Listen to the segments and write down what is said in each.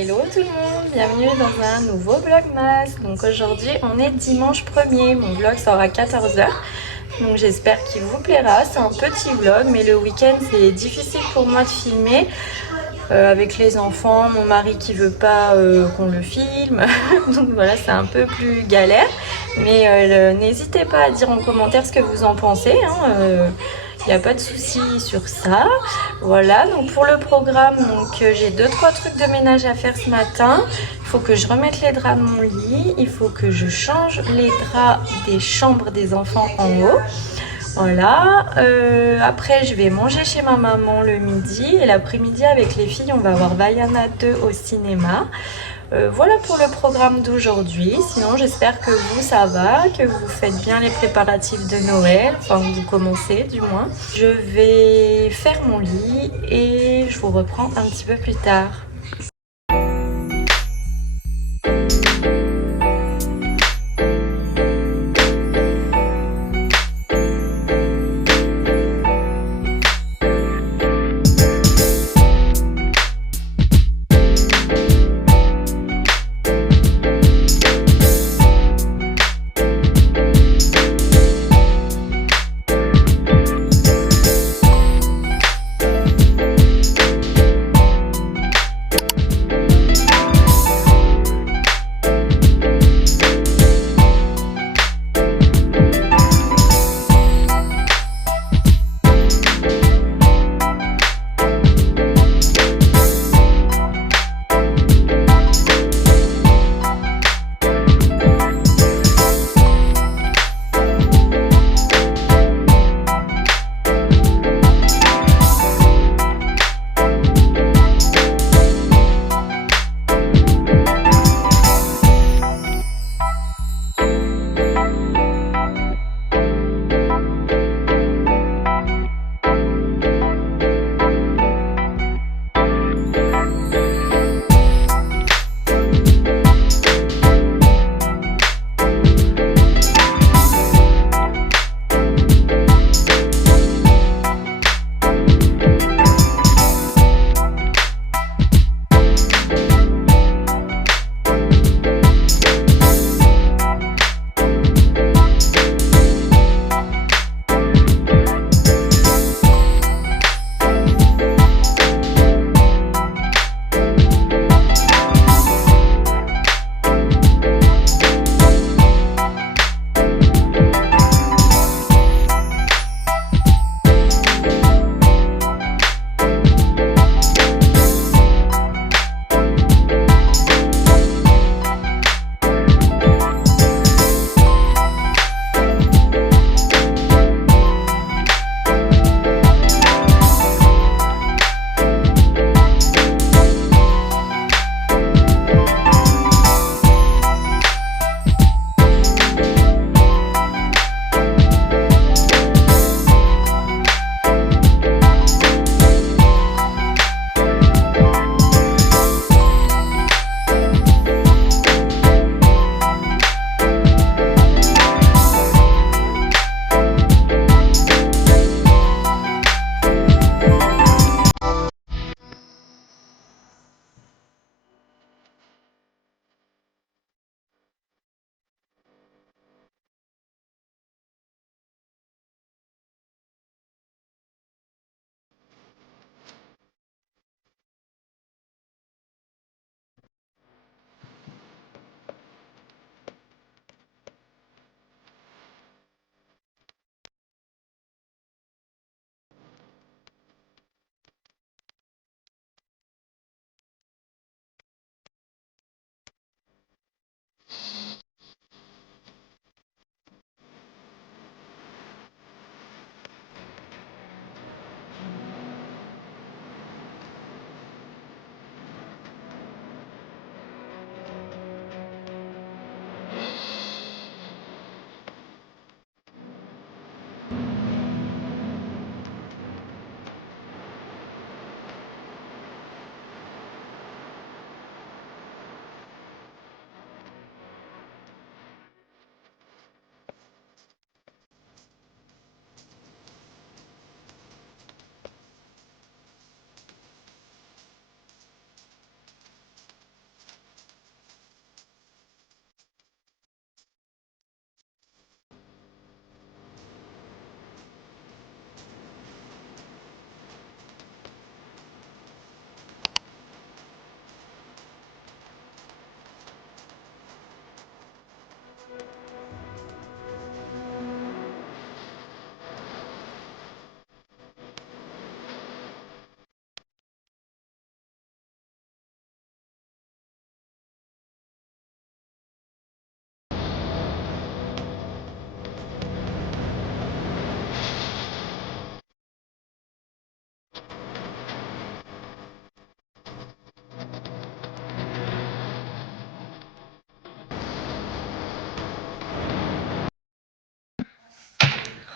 Hello tout le monde, bienvenue dans un nouveau vlogmas. Donc aujourd'hui on est dimanche 1er, mon vlog sort à 14 heures. Donc j'espère qu'il vous plaira, c'est un petit vlog mais le week-end c'est difficile pour moi de filmer. Avec les enfants, mon mari qui veut pas qu'on le filme. Donc voilà, c'est un peu plus galère. Mais n'hésitez pas à dire en commentaire ce que vous en pensez. Il n'y a pas de souci sur ça. Voilà, donc pour le programme, j'ai 2-3 trucs de ménage à faire ce matin. Il faut que je remette les draps de mon lit. Il faut que je change les draps des chambres des enfants en haut. Voilà, après je vais manger chez ma maman le midi et l'après-midi avec les filles on va voir Vaiana 2 au cinéma. Voilà pour le programme d'aujourd'hui, sinon j'espère que vous ça va, que vous faites bien les préparatifs de Noël, enfin vous commencez du moins. Je vais faire mon lit et je vous reprends un petit peu plus tard.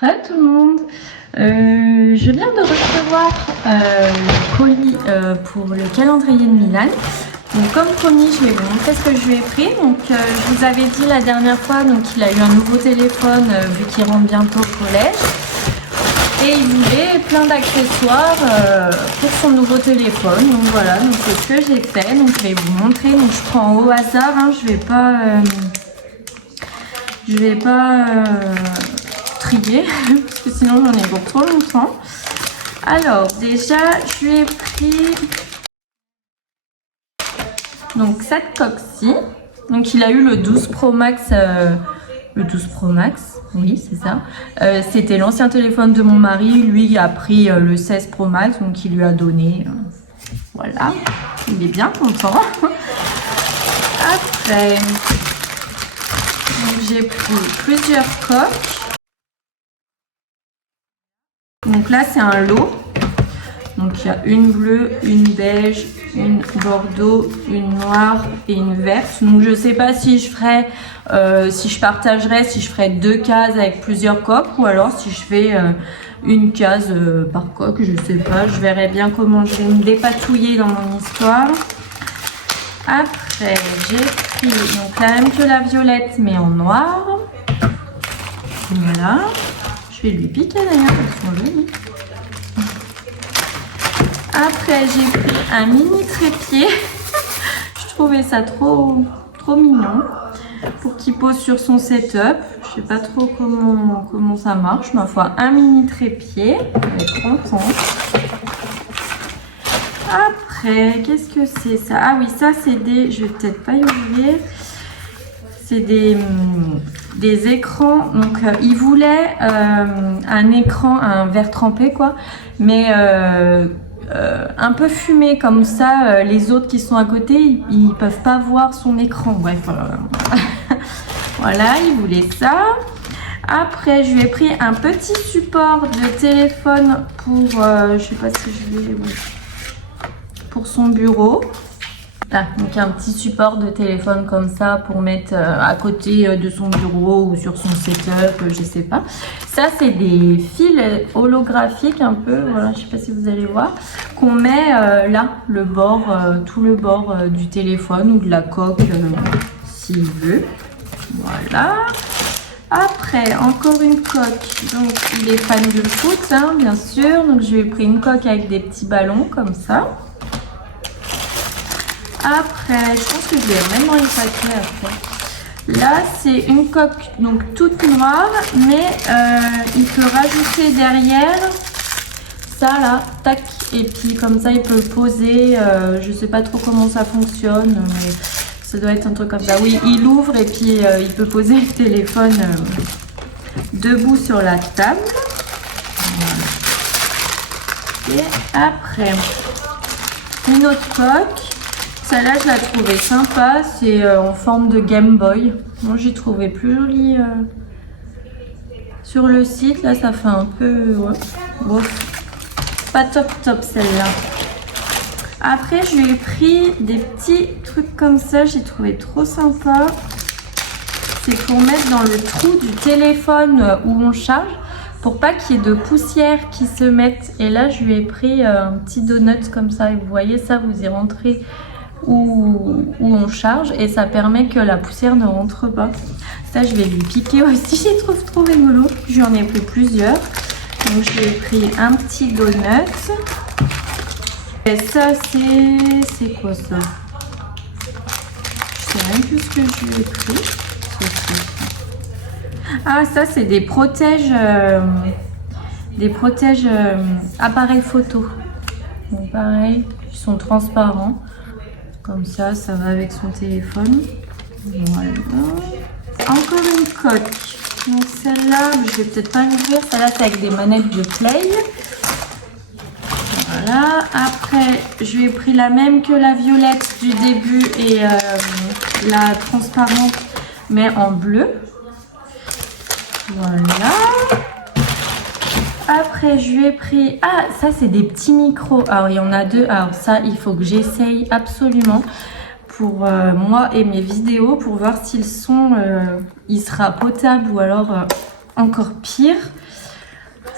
Hi tout le monde, je viens de recevoir le colis pour le calendrier de Milan. Donc comme promis, je vais vous montrer ce que je lui ai pris. Donc je vous avais dit la dernière fois, donc il a eu un nouveau téléphone vu qu'il rentre bientôt au collège. Et il voulait plein d'accessoires pour son nouveau téléphone. Donc voilà, donc c'est ce que j'ai fait. Donc je vais vous montrer. Donc je prends au hasard, hein, je vais pas trier parce que sinon j'en ai pour trop longtemps. Alors déjà, je lui ai pris donc cette coque-ci. Donc il a eu le 12 Pro Max. Le 12 Pro Max, oui c'est ça. C'était l'ancien téléphone de mon mari. Lui a pris le 16 Pro Max, donc il lui a donné. Voilà, il est bien content. Après, j'ai pris plusieurs coques. Donc là c'est un lot. Donc il y a une bleue, une beige, une bordeaux, une noire et une verte. Donc je sais pas si je ferai, si je ferai 2 cases avec plusieurs coques ou alors si je fais une case par coque, je sais pas. Je verrai bien comment je vais me dépatouiller dans mon histoire. Après j'ai pris donc la même que la violette mais en noir. Voilà. Je vais lui piquer d'ailleurs, elles sont jolies. Après, j'ai pris un mini trépied. Je trouvais ça trop mignon pour qu'il pose sur son setup. Je sais pas trop comment ça marche. Ma foi, un mini trépied. Je vais être contente. Après, qu'est-ce que c'est ça? Ah oui, ça c'est des... Je vais peut-être pas y ouvrir. C'est des écrans. Donc, il voulait un écran, un verre trempé quoi. Mais... un peu fumé comme ça, les autres qui sont à côté ils peuvent pas voir son écran. Bref, voilà, il voulait ça. Après, je lui ai pris un petit support de téléphone pour, je sais pas si je vais, pour son bureau. Ah, donc un petit support de téléphone comme ça pour mettre à côté de son bureau ou sur son setup, je sais pas. Ça c'est des fils holographiques un peu, voilà, je sais pas si vous allez voir, qu'on met là, le bord, tout le bord du téléphone ou de la coque s'il veut. Voilà. Après, encore une coque. Donc il est fan de foot, hein, bien sûr. Donc je lui ai pris une coque avec des petits ballons comme ça. Après, je pense que je vais même dans les paquets après. Là, c'est une coque donc toute noire, mais il peut rajouter derrière ça là, tac, et puis comme ça il peut poser. Je sais pas trop comment ça fonctionne, mais ça doit être un truc comme ça. Oui, il ouvre et puis il peut poser le téléphone debout sur la table. Voilà. Et après, une autre coque. Celle-là, je la trouvais sympa. C'est en forme de Game Boy. Moi, j'ai trouvé plus joli sur le site. Là, ça fait un peu... Ouais. Bon, pas top celle-là. Après, je lui ai pris des petits trucs comme ça. J'ai trouvé trop sympa. C'est pour mettre dans le trou du téléphone où on charge. Pour pas qu'il y ait de poussière qui se mette. Et là, je lui ai pris un petit donut comme ça. Et vous voyez ça, vous y rentrez... Où on charge et ça permet que la poussière ne rentre pas. Ça je vais lui piquer aussi, je les trouve trop rigolo. J'en ai pris plusieurs. Donc je lui ai pris un petit donut. Et ça c'est quoi ça? Je sais même plus ce que je lui ai pris. Ah ça c'est des protèges appareils photo. Donc pareil, ils sont transparents. Comme ça, ça va avec son téléphone. Voilà. Encore une coque. Donc celle-là, je vais peut-être pas l'ouvrir. Celle-là, c'est avec des manettes de play. Voilà. Après, je lui ai pris la même que la violette du début et la transparente, mais en bleu. Voilà. Après, je lui ai pris... Ah, ça, c'est des petits micros. Alors, il y en a 2. Alors, ça, il faut que j'essaye absolument pour moi et mes vidéos pour voir s'ils sont... il sera potable ou alors encore pire.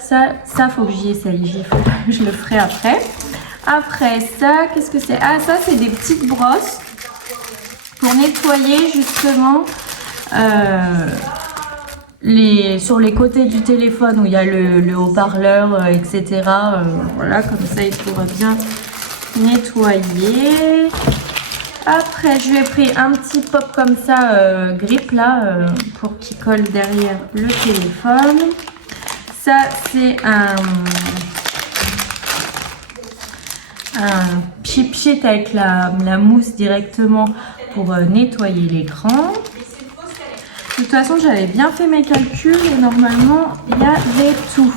ça faut que j'y essaye, je le ferai après. Après ça, qu'est-ce que c'est? Ah, ça c'est des petites brosses pour nettoyer justement sur les côtés du téléphone où il y a le haut-parleur, etc. Voilà, comme ça il pourra bien nettoyer. Après, je lui ai pris un petit pop comme ça, grip là, pour qu'il colle derrière le téléphone. Ça, c'est un pchit-pchit avec la mousse directement pour nettoyer l'écran. De toute façon, j'avais bien fait mes calculs et normalement, il y avait tout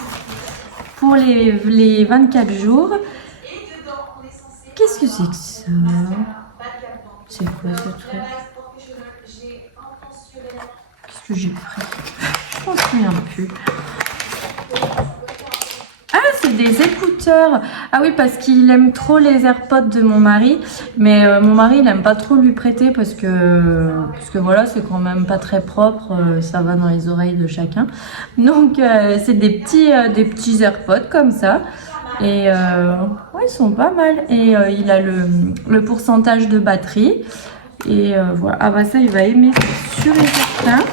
pour les 24 jours. Qu'est-ce que c'est que ça? C'est quoi ce truc? Qu'est-ce que j'ai pris? Je m'en souviens plus. Ah, c'est des écouteurs. Ah oui, parce qu'il aime trop les AirPods de mon mari. Mais mon mari, il aime pas trop lui prêter parce que voilà, c'est quand même pas très propre. Ça va dans les oreilles de chacun. Donc, c'est des petits AirPods comme ça. Et ouais, ils sont pas mal. Et il a le pourcentage de batterie. Et voilà. Ah bah ça, il va aimer, c'est sûr et certain.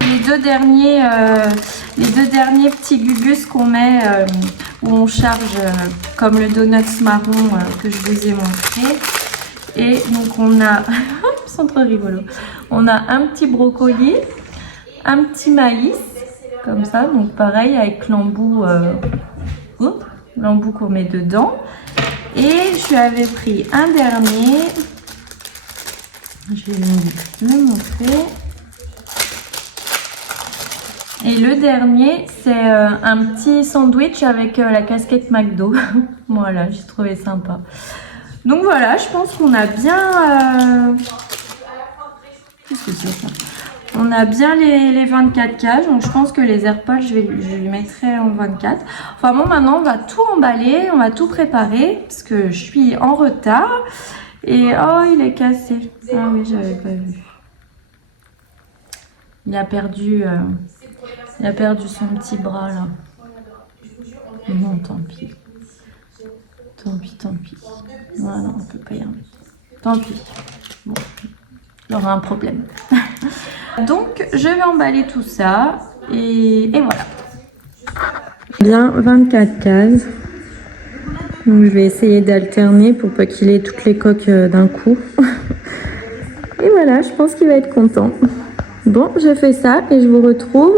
Les deux derniers petits gugus qu'on met où on charge comme le donuts marron que je vous ai montré. Et donc on a, ils sont trop rigolos. On a un petit brocoli, un petit maïs comme ça, donc pareil avec l'embout qu'on met dedans. Et je lui avais pris un dernier. Je vais le montrer. Et le dernier, c'est un petit sandwich avec la casquette McDo. Voilà, j'ai trouvé sympa. Donc voilà, je pense qu'on a bien... Qu'est-ce que c'est ça? On a bien les 24 cages. Donc je pense que les AirPods, je les mettrai en 24. Enfin bon, maintenant on va tout emballer, on va tout préparer. Parce que je suis en retard. Et oh, il est cassé. Ah oui, j'avais pas vu. Il a perdu son petit bras là. Non, tant pis. Tant pis. Voilà, on peut pas y remettre. Tant pis. Bon, il aura un problème. Donc, je vais emballer tout ça. Et voilà. Bien 24 cases. Donc, je vais essayer d'alterner pour pas qu'il ait toutes les coques d'un coup. Et voilà, je pense qu'il va être content. Bon, je fais ça et je vous retrouve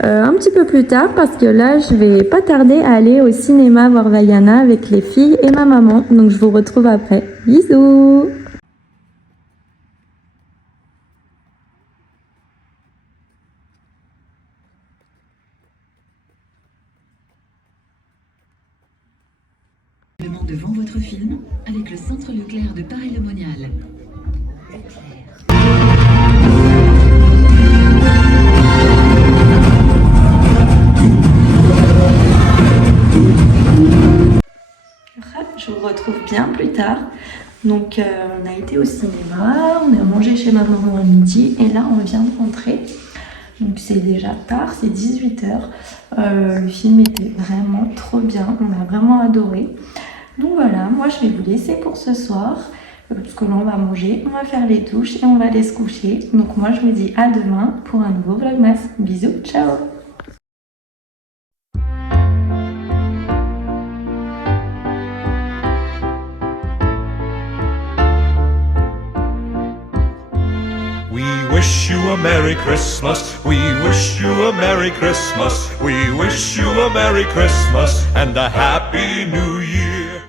un petit peu plus tard parce que là, je vais pas tarder à aller au cinéma voir Vaiana avec les filles et ma maman. Donc, je vous retrouve après. Bisous! Devant votre film avec le Centre Leclerc de Paray-le-Monial. Je vous retrouve bien plus tard. Donc on a été au cinéma, on a mangé chez ma maman à midi et là on vient de rentrer. Donc c'est déjà tard, c'est 18 h. Le film était vraiment trop bien, on a vraiment adoré. Donc voilà, moi je vais vous laisser pour ce soir. Parce que là on va manger, on va faire les douches et on va aller se coucher. Donc moi je vous dis à demain pour un nouveau vlogmas. Bisous, ciao! We wish you a Merry Christmas, we wish you a Merry Christmas, we wish you a Merry Christmas and a Happy New Year.